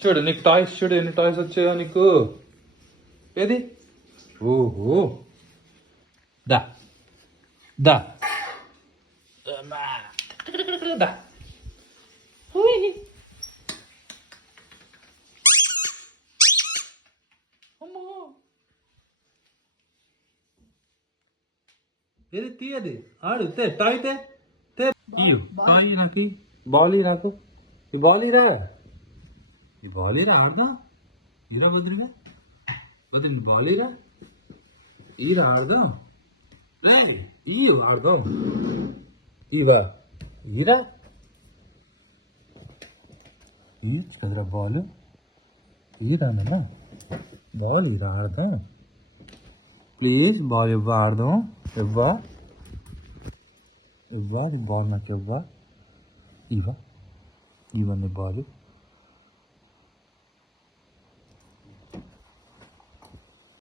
చూడు నీకు టాయ్స్ చూడు ఎన్ని టాయ్స్ వచ్చాయో నీకు. ఏది? ఓహో, దా దా దా. ఏది తీయది ఆడు తే టాయ్ తే తే ఇయ్యు టాయ్ నాకు బాల్ నాకు ఈ బాల్ ఇరా ఆడదాం. ఇరా వదిలిగా వదిలి బాల్ ఈరా ఆడదాం. రే ఇయ్యు ఆడదాం. ఇవా ఈరా ఈచ్ కదరా బాల్ ఈరా నాన్న బాల్ ఈరా ఆడదాం. ప్లీజ్ బాల్ ఇవ్వ ఆడదాం. ఇవ్వా నీ బాల్ నాకు ఇవ్వా. ఇవన్నీ బాల్